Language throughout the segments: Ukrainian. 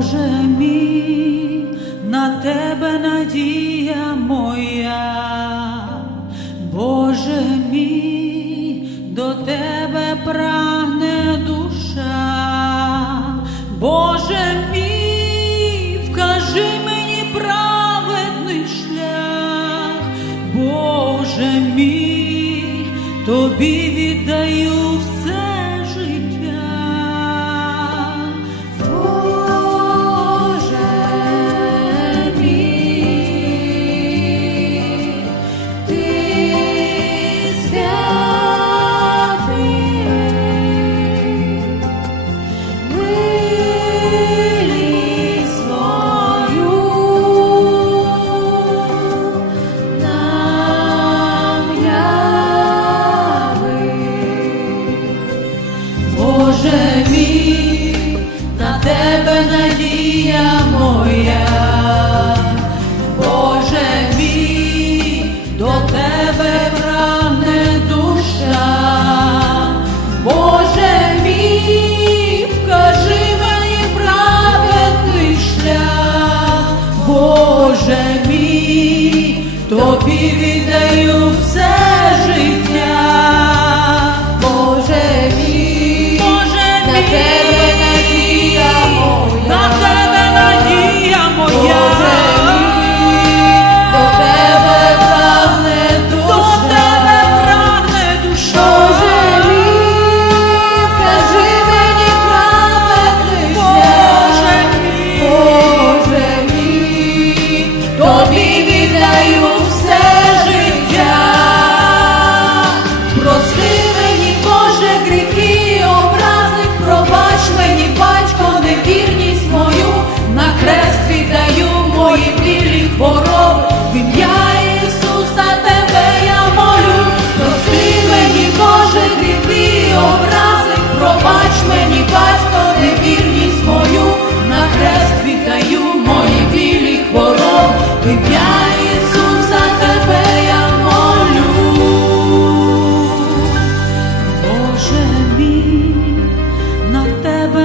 Боже мій, на тебе надія моя, Боже мій, до тебе прагне душа, Боже мій, вкажи мені праведний шлях, Боже мій, тобі віддаю. тобі віддаю.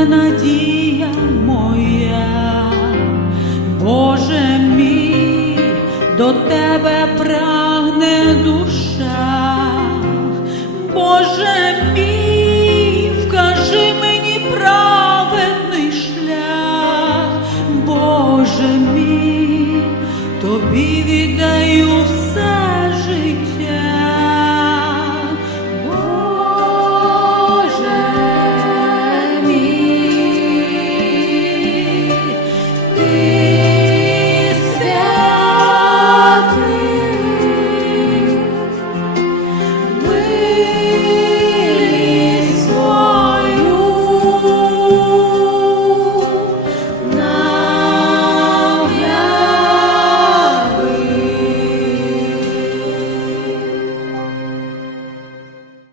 надія моя, Боже мій, до тебе прагне душа, Боже мій, вкажи мені праведний шлях, Боже мій, тобі віддай.